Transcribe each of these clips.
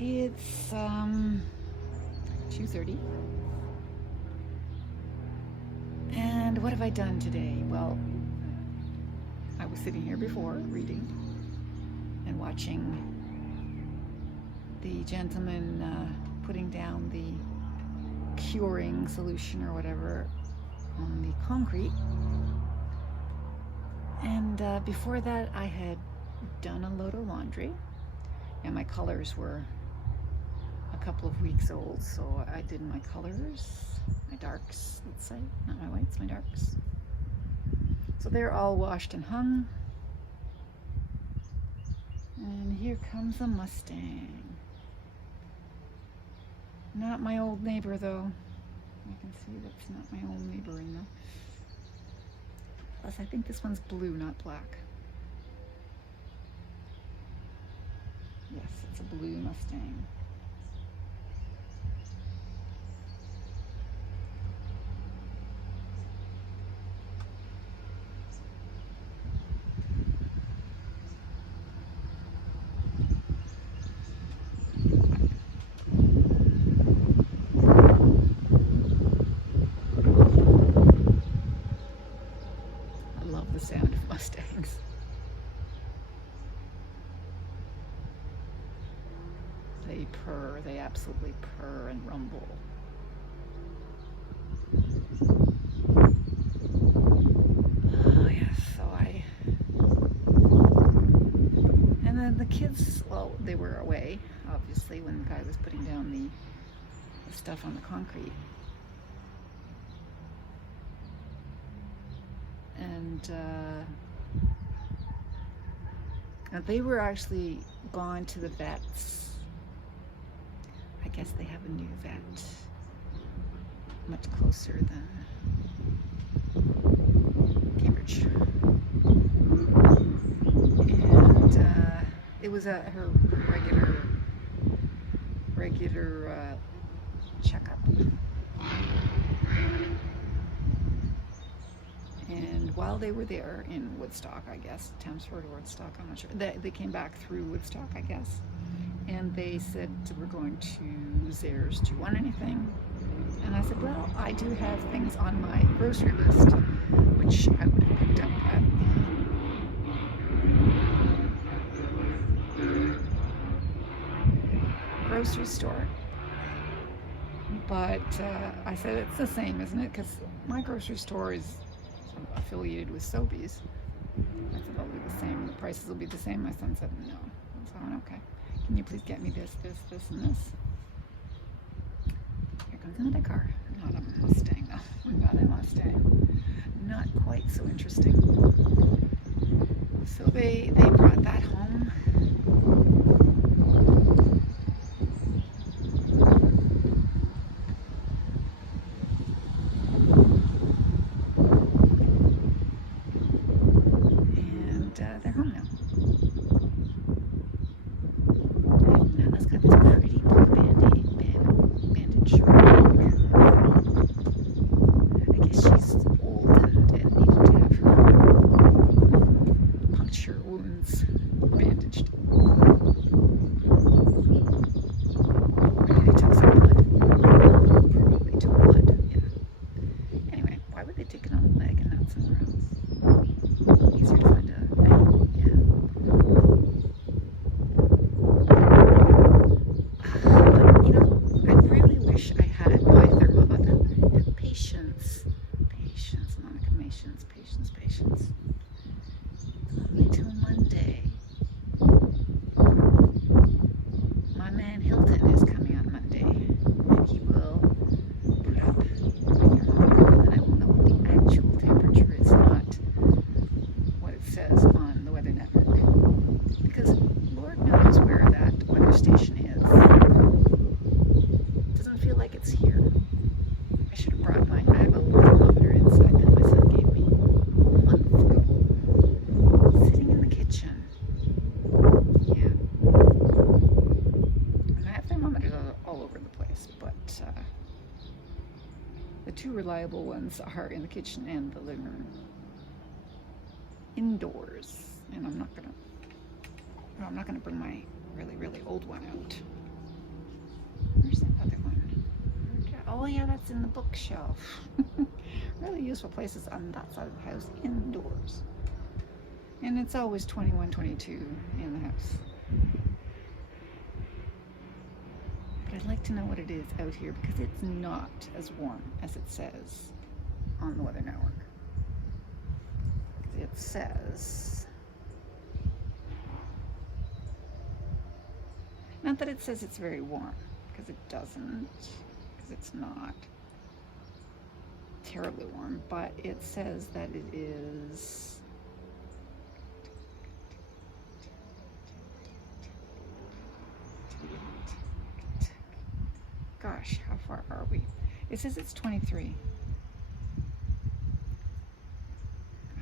It's 2:30. And what have I done today? Well, I was sitting here before reading and watching the gentleman putting down the curing solution or whatever on the concrete. And before that, I had done a load of laundry, and my colors were a couple of weeks old, so I did my colors, my darks, let's say, not my whites, my darks. So they're all washed and hung. And here comes a Mustang. Not my old neighbor, though. You can see that's not my old neighbor in there. Plus, I think this one's blue, not black. Yes, it's a blue Mustang. I love the sound of Mustangs. They purr, they absolutely purr and rumble. Oh yes, and then the kids, well, they were away, obviously, when the guy was putting down the stuff on the concrete. And they were actually gone to the vets. I guess they have a new vet, much closer than Cambridge. And it was her regular checkup. And while they were there in Woodstock, I guess, Chelmsford or Woodstock, I'm not sure, they came back through Woodstock, I guess, and they said, we're going to Zayres, do you want anything? And I said, well, I do have things on my grocery list, which I would have picked up at the grocery store. But I said, it's the same, isn't it? Because my grocery store is affiliated with Sobeys. I said, it'll be the same, the prices will be the same. My son said, no. So I went, okay. Can you please get me this, and this? Here comes another car. Not a Mustang, though. Not a Mustang. Not quite so interesting. So they brought that home. And they're home now. Nana's got this pretty blue bandage. I guess she's old and needed to have her puncture wounds bandaged. Maybe they took some blood. Probably took blood, yeah. Anyway, why would they take it on a leg and not somewhere else? Easier to find a vein, yeah. But, you know, I really wish I had my thermometer. Patience. Patience, Monica, patience. Only till Monday. My man Hilton is coming on Monday, and he will put up my thermometer, and then I will know what the actual temperature is, not what it says on the Weather Network. Because Lord knows where that weather station is. It doesn't feel like it's here. I should have brought mine. I have a little thermometer inside that my son gave me a month ago. Sitting in the kitchen. Yeah. And I have thermometers all over the place, but the two reliable ones are in the kitchen and the living room. Indoors. And I'm not gonna bring my really, really old one out. Oh yeah, that's in the bookshelf. Really useful places on that side of the house, indoors. And it's always 21, 22 in the house. But I'd like to know what it is out here because it's not as warm as it says on the Weather Network. It says, not that it says it's very warm, because it doesn't, because it's not terribly warm, but it says that it is gosh, how far are we? It says it's 23.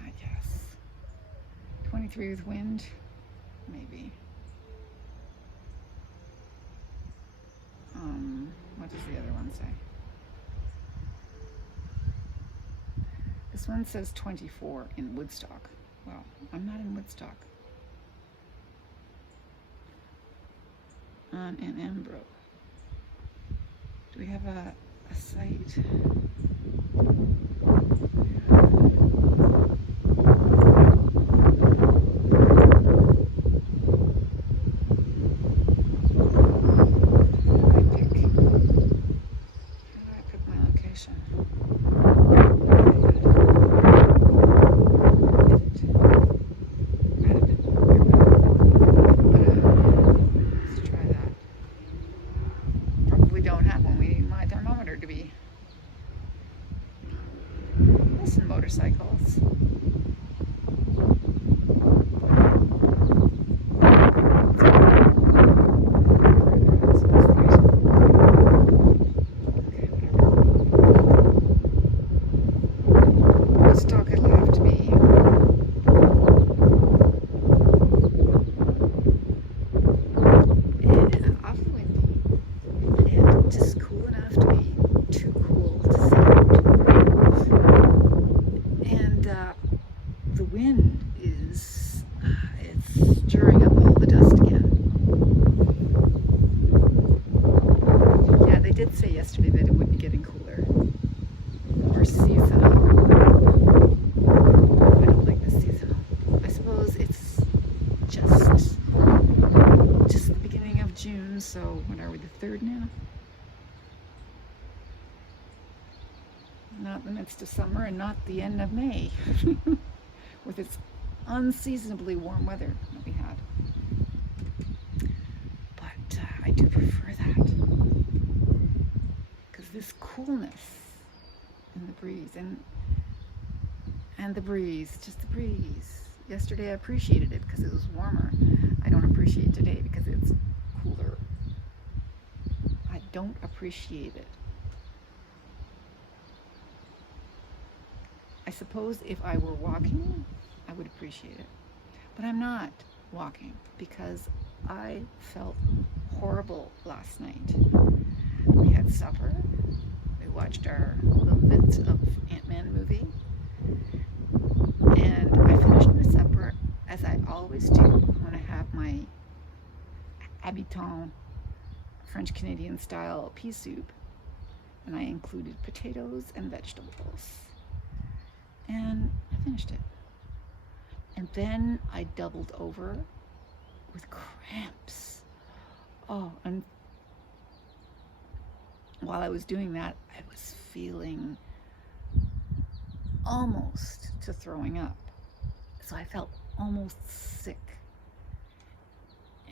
I guess 23 with wind, maybe. What does the other one say? This one says 24 in Woodstock. Well, I'm not in Woodstock. On in Embro. Do we have a site? Motorcycles. Woodstock it'll have to be. And awfully windy. And just cool enough to be too cool to sit out. The wind is it's stirring up all the dust again. Yeah, they did say yesterday that it would be getting cooler, more seasonal. I don't like the seasonal. I suppose it's just the beginning of June, so what are we, the 3rd now? Not the midst of summer and not the end of May with its unseasonably warm weather that we had. But I do prefer that because this coolness and the breeze and the breeze, just the breeze. Yesterday I appreciated it because it was warmer. I don't appreciate today because it's cooler. I don't appreciate it. I suppose if I were walking, I would appreciate it. But I'm not walking because I felt horrible last night. We had supper. We watched our little bits of Ant-Man movie. And I finished my supper, as I always do when I have my habitant French-Canadian style pea soup. And I included potatoes and vegetables. And I finished it. And then I doubled over with cramps. Oh, and while I was doing that, I was feeling almost to throwing up. So I felt almost sick.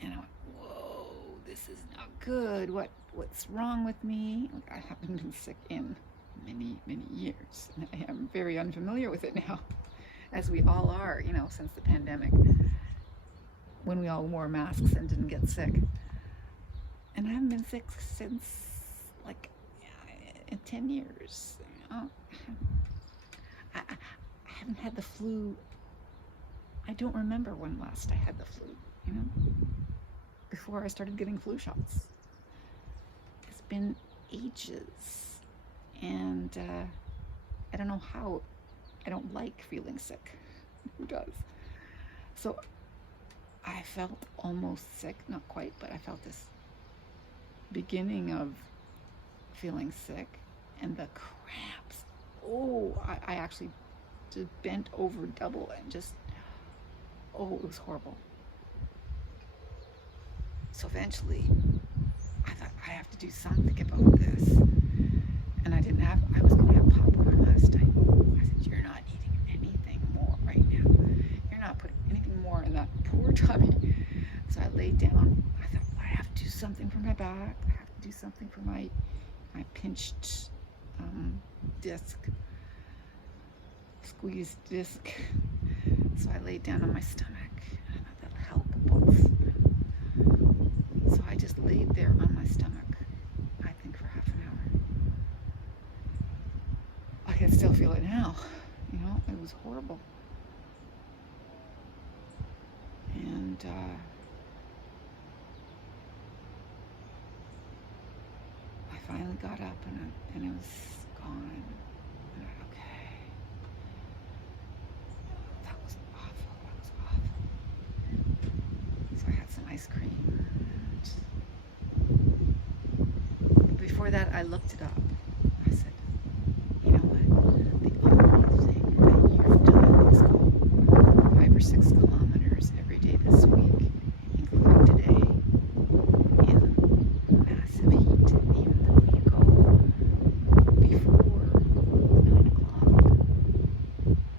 And I went, whoa, this is not good. What's wrong with me? I haven't been sick in many years. I am very unfamiliar with it now, as we all are, since the pandemic, when we all wore masks and didn't get sick. And I haven't been sick since like 10 years. I haven't had the flu. I don't remember when last I had the flu, before I started getting flu shots. It's been ages. And I don't know how. I don't like feeling sick. Who does? So I felt almost sick, not quite, but I felt this beginning of feeling sick. and the cramps. Oh, I actually just bent over double and just, oh, it was horrible. So eventually, I thought I have to do something about this. And I was going to have popcorn last night. I said, you're not eating anything more right now. You're not putting anything more in that poor tummy. So I laid down. I thought, I have to do something for my back. I have to do something for my pinched disc, squeezed disc. So I laid down on my stomach. And I thought that'll help both. So I just laid there on my stomach, I think for half an hour. I can still feel it now. You know, it was horrible. And I finally got up and it was gone. And I, okay. That was awful. That was awful. So I had some ice cream. And before that, I looked it up. I said, you know what? The only thing that you've done is go 5 or 6 kilometers every day this week, including today, in massive heat, even though you go before 9 o'clock.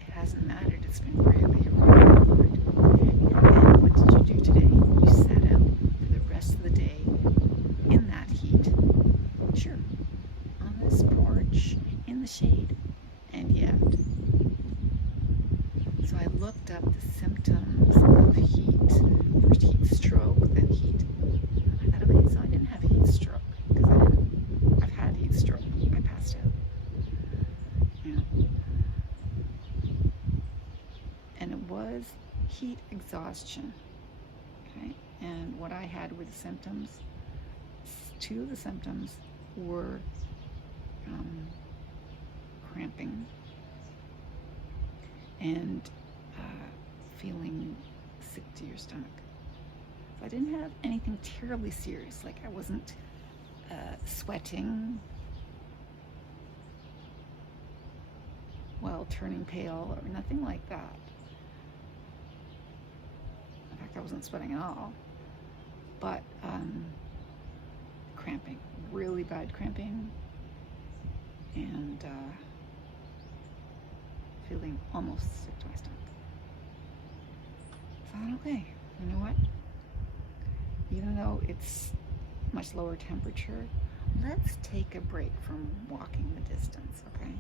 It hasn't mattered. It's been really, really hard. And then what did you do today? You sat out for the rest of the day in that heat. Sure, on this porch in the shade. And yet, so I looked up the symptoms of heat. First heat stroke, then heat. I thought, okay, so I didn't have heat stroke because I've had heat stroke. I passed out. Yeah. And it was heat exhaustion. Okay. And what I had were the symptoms. 2 of the symptoms were cramping and feeling sick to your stomach. So I didn't have anything terribly serious, like I wasn't sweating while turning pale or nothing like that. In fact, I wasn't sweating at all. But cramping, really bad cramping, and feeling almost sick to my stomach. So I thought, okay, you know what? Even though it's much lower temperature, let's take a break from walking the distance, okay?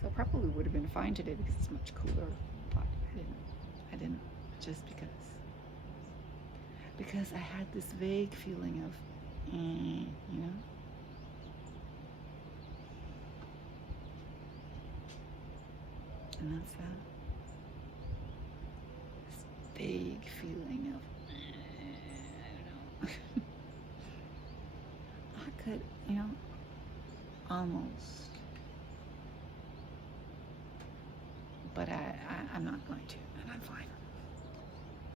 So it probably would have been fine today because it's much cooler, but I didn't just because I had this vague feeling of, you know? And that's that. This vague feeling of, I don't know. I could, you know, almost. But I'm not going to, and I'm fine.